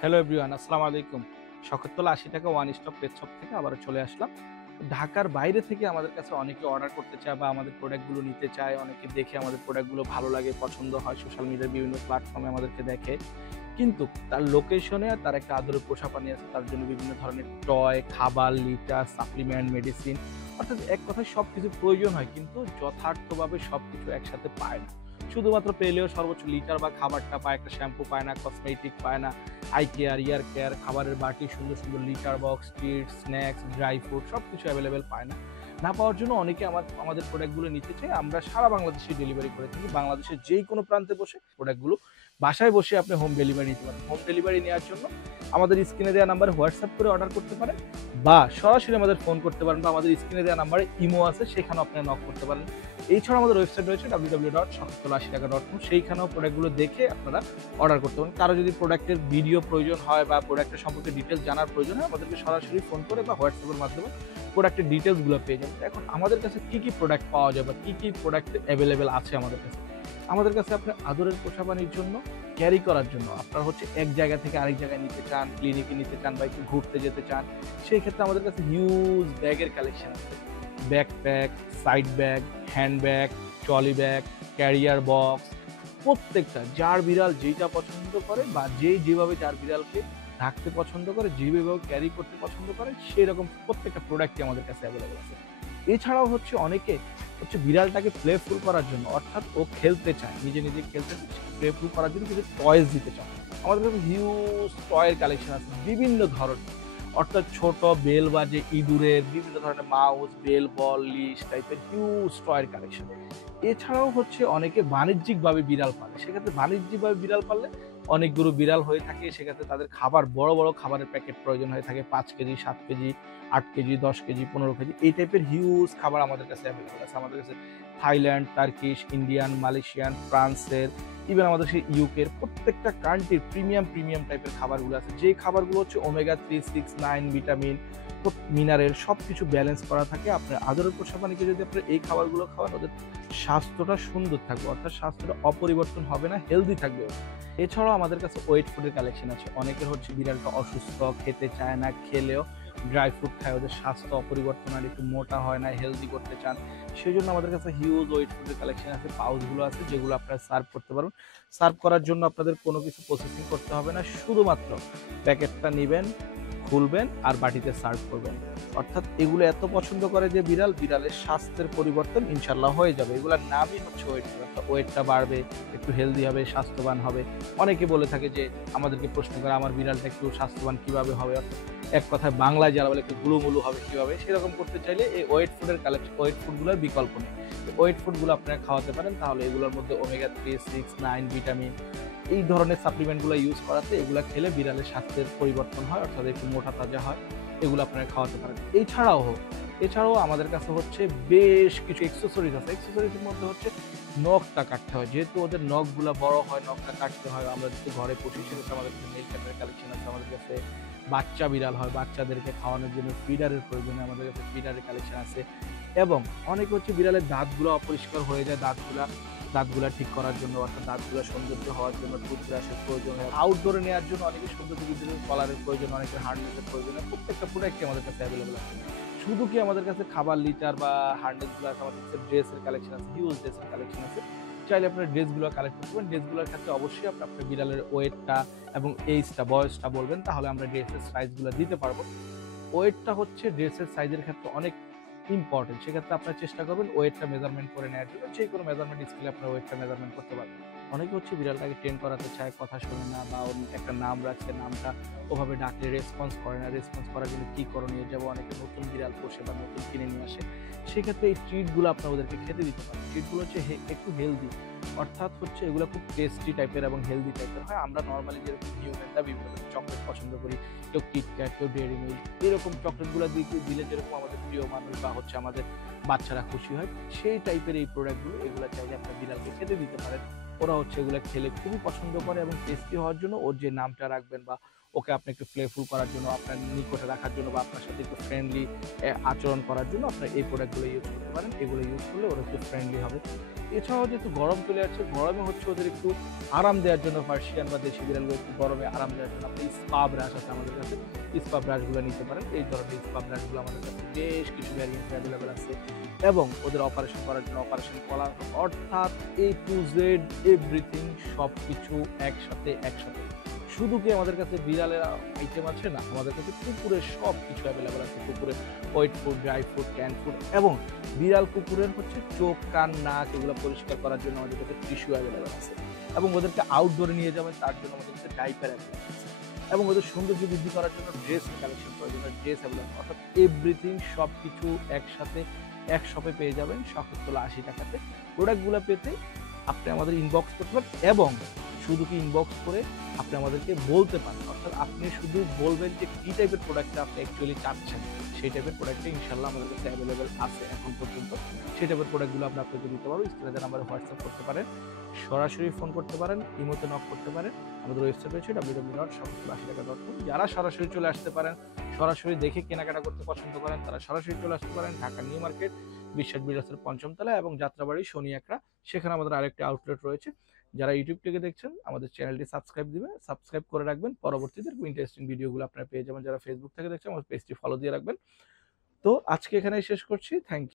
Hello everyone, আসসালামু আলাইকুম। শখেরতলা ৮০ টাকা ওয়ান স্টপ পেট শপ থেকে আবারও চলে আসলাম। ঢাকার বাইরে থেকে আমাদের কাছে অনেকে অর্ডার করতে চায় বা আমাদের প্রোডাক্টগুলো নিতে চায়। অনেকে দেখে আমাদের প্রোডাক্টগুলো ভালো লাগে, পছন্দ হয়, সোশ্যাল মিডিয়ার বিভিন্ন প্ল্যাটফর্মে আমাদেরকে দেখে। কিন্তু তার লোকেশনে তার একটা আদরের পোষা প্রাণী আছে। তার জন্য বিভিন্ন ধরনের টয়, খাবার, লিটার, সাপ্লিমেন্ট, মেডিসিন, অর্থাৎ এক কথায় সবকিছু প্রয়োজন হয়, কিন্তু যথার্থভাবে সবকিছু একসাথে পায় না। শুধুমাত্র পেলেও সর্বোচ্চ লিটার বা খাবারটা পায়, একটা শ্যাম্পু পায় না, কসমেটিক পায় না, আই কেয়ার, ইয়ার কেয়ার, খাবারের বাটি, সুন্দর সুন্দর litre box, treat, snacks, dry fruit সবকিছু অ্যাভেলেবেল পায় না। না পাওয়ার জন্য অনেকে আমাদের প্রোডাক্টগুলো নিতে চায়। আমরা সারা বাংলাদেশে ডেলিভারি করে থাকি। বাংলাদেশের যেই কোনো প্রান্তে বসে প্রোডাক্টগুলো বাসায় বসে আপনি হোম ডেলিভারি নিতে পারেন। হোম ডেলিভারি নেওয়ার জন্য আমাদের স্ক্রিনে দেওয়া নাম্বারে হোয়াটসঅ্যাপ করে অর্ডার করতে পারেন, বা সরাসরি আমাদের ফোন করতে পারেন, বা আমাদের স্ক্রিনে দেওয়া নাম্বারে ইমো আছে, সেখানেও আপনারা নক করতে পারেন। এছাড়া আমাদের ওয়েবসাইট রয়েছে www.shokhtala80taka.com, সেইখানেও প্রোডাক্টগুলো দেখে আপনারা অর্ডার করতে পারেন। কারো যদি প্রোডাক্টের ভিডিও প্রয়োজন হয় বা প্রোডাক্টের সম্পর্কে ডিটেলস জানার প্রয়োজন হয়, আমাদেরকে সরাসরি ফোন করে বা হোয়াটসঅ্যাপের মাধ্যমে প্রোডাক্টের ডিটেলসগুলো পেয়ে যাবেন। এখন আমাদের কাছে কি কি প্রোডাক্ট পাওয়া যায় বা কি কি প্রোডাক্ট অ্যাভেলেবেল আছে আমাদের কাছে। আমাদের কাছে আপনার আদরের পোষা প্রাণীর জন্য, ক্যারি করার জন্য, আপনার হচ্ছে এক জায়গা থেকে আরেক জায়গায় নিতে চান, ক্লিনিকে নিতে চান বা একটু ঘুরতে যেতে চান, সেই ক্ষেত্রে আমাদের কাছে হিউজ ব্যাগের কালেকশন আছে। Backpack, side bag, hand bag, trolley bag, career box, প্রত্যেকটা যার বিড়াল যেইটা পছন্দ করে বা যেভাবে যার বিড়ালকে রাখতে পছন্দ করে, যেভাবে ক্যারি করতে পছন্দ করে, সেই রকম প্রত্যেকটা প্রোডাক্টই আমাদের কাছে অ্যাভেলেবল আছে। এছাড়াও হচ্ছে অনেকে হচ্ছে বিড়ালটাকে প্লেফুল করার জন্য, অর্থাৎ ও খেলতে চায়, নিজে নিজে খেলতে চায়, প্লেফুল করার জন্য কিছু টয়েস দিতে চায়। আমাদের কাছে হিউজ টয়ের কালেকশন আছে বিভিন্ন ধরনের, অর্থাৎ ছোট বেল বাজে ইঁদুরের, বিভিন্ন ধরনের মাউস, বেল বল, লিশ টাইপের হিউজ টয়ের কালেকশন। এছাড়াও হচ্ছে অনেকে বাণিজ্যিকভাবে বিড়াল পালে, সেক্ষেত্রে বাণিজ্যিকভাবে বিড়াল পাললে অনেকগুলো বিড়াল হয়ে থাকে, সেক্ষেত্রে তাদের খাবার বড় বড় খাবারের প্যাকেট প্রয়োজন হয়ে থাকে, 5 KG, 7 KG, 8 KG, 10 KG, 15 KG, এই টাইপের হিউজ খাবার আমাদের কাছে অ্যাভেলেবল আছে। আমাদের কাছে থাইল্যান্ড, টার্কিশ, ইন্ডিয়ান, মালয়েশিয়ান, ফ্রান্সের, ইভেন আমাদের সেই ইউকের প্রত্যেকটা কান্ট্রির প্রিমিয়াম প্রিমিয়াম টাইপের খাবারগুলো আছে, যে খাবারগুলো হচ্ছে ওমেগা 3, 6, 9 ভিটামিন, মিনারেল সবকিছু ব্যালেন্স করা থাকে। আপনার আদরের পোষা প্রাণীকে যদি আপনার এই খাবারগুলো খাওয়ান, ওদের স্বাস্থ্যটা সুন্দর থাকবে, অর্থাৎ স্বাস্থ্যটা অপরিবর্তন হবে না, হেলদি থাকবে। এছাড়াও আমাদের কাছে ওয়েট ফুডের কালেকশন আছে। অনেকের হচ্ছে বিড়ালটা অসুস্থ, খেতে চায় না, খেলেও ড্রাই ফ্রুট খায়, ওদের স্বাস্থ্য অপরিবর্তন আর একটু মোটা হয় না, হেলদি করতে চান, সেই জন্য আমাদের কাছে হিউজ ওয়েট ফুডের কালেকশন আছে। পাউচগুলো আছে যেগুলো আপনারা সার্ভ করতে পারবেন। সার্ভ করার জন্য আপনাদের কোনো কিছু প্রসেসিং করতে হবে না, শুধুমাত্র প্যাকেটটা নেবেন, খুলবেন আর বাটিতে সার্ভ করবেন। অর্থাৎ এগুলো এত পছন্দ করে যে বিড়ালের স্বাস্থ্যের পরিবর্তন ইনশাল্লাহ হয়ে যাবে। এগুলোর নামই হচ্ছে ওয়েট ফুড, অর্থাৎ ওয়েটটা বাড়বে, একটু হেলদি হবে, স্বাস্থ্যবান হবে। অনেকে বলে থাকে যে, আমাদেরকে প্রশ্ন করে আমার বিড়ালটা একটু স্বাস্থ্যবান কিভাবে হবে, অর্থাৎ এক কথায় বাংলায় যারা বলে একটু গুলুমুলু হবে কিভাবে, সেরকম করতে চাইলে এই ওয়েট ফুডের কালেকশন, ওয়েট ফুডগুলোর বিকল্প নেই। ওয়েট ফুডগুলো আপনারা খাওয়াতে পারেন, তাহলে এগুলোর মধ্যে ওমেগা 3, 6, 9 ভিটামিন, এই ধরনের সাপ্লিমেন্টগুলো ইউজ করাতে এগুলো খেলে বিড়ালের স্বাস্থ্যের পরিবর্তন হয়, অর্থাৎ একটু মোটা তাজা হয়, এগুলো আপনারা খাওয়াতে পারেন। এছাড়াও আমাদের কাছে হচ্ছে বেশ কিছু এক্সেসরিজ আছে। এক্সেসরিজের মধ্যে হচ্ছে নখটা কাটতে হয়, যেহেতু ওদের নখগুলা বড় হয়, নখটা কাটতে হয়। আমরা যদি ঘরে পুষি, সেক্ষেত্রে আমাদের কাছে নেল কাটার কালেকশন আছে। আমাদের কাছে বাচ্চা বিড়াল হয়, বাচ্চাদেরকে খাওয়ানোর জন্য ফিডারের প্রয়োজনে আমাদের কাছে ফিডারের কালেকশন আছে। এবং অনেক হচ্ছে বিড়ালের দাঁতগুলো অপরিষ্কার হয়ে যায়, দাঁতগুলা ঠিক করার জন্য, অর্থাৎ দাঁতগুলা সৌন্দর্য হওয়ার জন্য টুথব্রাশের প্রয়োজন হয়। আউটডোরে নেওয়ার জন্য অনেকের সৌন্দর্য বৃদ্ধির জন্য কলারের প্রয়োজন, অনেকের হার্নেসের প্রয়োজন হয়। প্রত্যেকটা প্রোডাক্টই আমাদের কাছে অ্যাভেলেবল আছে। শুধু কি আমাদের কাছে খাবার, লিটার বা হার্নেসগুলো আছে, আমাদের কাছে ড্রেসের কালেকশন আছে, হিউজ ড্রেসের কালেকশন আছে। চাইলে আপনার ড্রেসগুলো কালেক্ট করতে পারেন। ড্রেসগুলোর ক্ষেত্রে অবশ্যই আপনার বিড়ালের ওয়েটটা এবং এইজটা, বয়সটা বলবেন, তাহলে আমরা ড্রেসের সাইজগুলো দিতে পারবো। ওয়েটটা হচ্ছে ড্রেসের সাইজের ক্ষেত্রে অনেক ইম্পর্টেন্ট। সেক্ষেত্রে আপনারা চেষ্টা করবেন ওয়েটটা মেজারমেন্ট করে নেওয়ার জন্য। যে কোনো মেজারমেন্ট স্কেলে আপনারা ওয়েটটা মেজারমেন্ট করতে পারবেন। অনেকে হচ্ছে বিড়ালটাকে ট্রেন করাতে চায়, কথা শোনে না, বা ওর একটা নাম রাখছে, নামটা ওভাবে ডাকলে রেসপন্স করে না। রেসপন্স করার জন্য কি করণীয়, যেমন অনেকে নতুন বিড়াল পোষে বা নতুন কিনে নিয়ে আসে, সেক্ষেত্রে এই ট্রিটগুলো আপনারা ওদেরকে খেতে দিতে পারেন। ট্রিটগুলো হচ্ছে একটু হেলদি, অর্থাৎ হচ্ছে এগুলো খুব টেস্টি টাইপের এবং হেলদি টাইপের হয়। আমরা নর্মালি যেরকম হিউম্যানরা বিভিন্ন ধরনের চকলেট পছন্দ করি, কেউ কিটক্যাট, কেউ ডেয়ারি মিল্ক, এরকম চকলেটগুলো দিলে যেরকম আমাদের প্রিয় মানুষ বা হচ্ছে আমাদের বাচ্চারা খুশি হয়, সেই টাইপের এই প্রোডাক্টগুলো, এগুলো চাইলে আপনার বিড়ালকে খেতে দিতে পারেন। ওরা হচ্ছে এগুলো খেলে খুবই পছন্দ করে এবং টেস্টি হওয়ার জন্য ওর যে নামটা রাখবেন বা ওকে আপনি একটু ফ্লেফুল করার জন্য, আপনার নিকটে রাখার জন্য বা আপনার সাথে একটু ফ্রেন্ডলি আচরণ করার জন্য আপনার এই প্রোডাক্টগুলো ইউজ করতে পারেন। এগুলো ইউজ করলে ওরা একটু ফ্রেন্ডলি হবে। এছাড়াও যেহেতু গরম চলে যাচ্ছে, গরমে হচ্ছে ওদের একটু আরাম দেওয়ার জন্য পার্সিয়ান বা দেশি বিড়ালগুলো একটু গরমে আরাম দেওয়ার জন্য আপনি স্পা ব্রাশ আছে আমাদের কাছে, স্পা ব্রাশগুলো নিতে পারেন। এই ধরনের স্পা ব্রাশগুলো আমাদের কাছে বেশ কিছু ভ্যারিয়েন্ট অ্যাভেলেবেল আছে এবং ওদের অপারেশন করার জন্য অপারেশন করা, অর্থাৎ A to Z এভরিথিং সবকিছু একসাথে। শুধু কি আমাদের কাছে বিড়ালের আইটেম আছে না, আমাদের কাছে কুকুরের সব কিছু অ্যাভেলেবেল আছে। কুকুরের wet food, dry food, can food এবং বিড়াল কুকুরের হচ্ছে চোখ, কান, নাক এগুলো পরিষ্কার করার জন্য আমাদের কাছে টিস্যু অ্যাভেলেবেল আছে এবং ওদেরকে আউটডোরে নিয়ে যাবেন তার জন্য আমাদের কাছে ডাইপার অ্যাভেলেবেল আছে এবং ওদের সৌন্দর্য বৃদ্ধি করার জন্য ড্রেস কালেকশন করার জন্য ড্রেস অ্যাভেলেবেল, অর্থাৎ এভরিথিং সবকিছু একসাথে এক শপে পেয়ে যাবেন ৭৭-৮০ টাকাতে। প্রোডাক্টগুলো পেতে আপনি আমাদের ইনবক্স করতে পারেন এবং শুধু কি ইনবক্স করে আপনি আমাদেরকে বলতে পারেন, অর্থাৎ আপনি শুধু বলবেন যে কি টাইপের প্রোডাক্টটা আপনি অ্যাকচুয়ালি চাচ্ছেন, সেই টাইপের প্রোডাক্টটা ইনশাল্লাহ আমাদের কাছে অ্যাভেলেবেল আছে এখন পর্যন্ত। সেই টাইপের প্রোডাক্টগুলো আমরা আপনাকে দিতে পারবো। স্ক্রিনে নাম্বারে হোয়াটসঅ্যাপ করতে পারেন, সরাসরি ফোন করতে পারেন, ইমোতে নক করতে পারেন। আমাদের ওয়েবসাইট রয়েছে www.780টাকা.com। যারা সরাসরি চলে আসতে পারেন, সরাসরি দেখে কেনাকাটা করতে পছন্দ করেন, তারা সরাসরি চলে আসতে পারেন ঢাকা নিউ মার্কেট, বিশ্বাস বিল্ডার্সের ৫ম তলা এবং যাত্রাবাড়ি শনি একরা, সেখানে আমাদের আরেকটি আউটলেট রয়েছে। যারা ইউটিউব থেকে দেখছেন আমাদের চ্যানেলটি সাবস্ক্রাইব করে রাখবেন, পরবর্তীতে ইন্টারেস্টিং ভিডিওগুলো আপনারা পেয়ে যাবেন। যারা ফেসবুক থেকে দেখছেন আমাদের পেজটি ফলো দিয়ে রাখবেন। তো আজকে এখানেই শেষ করছি। Thank you.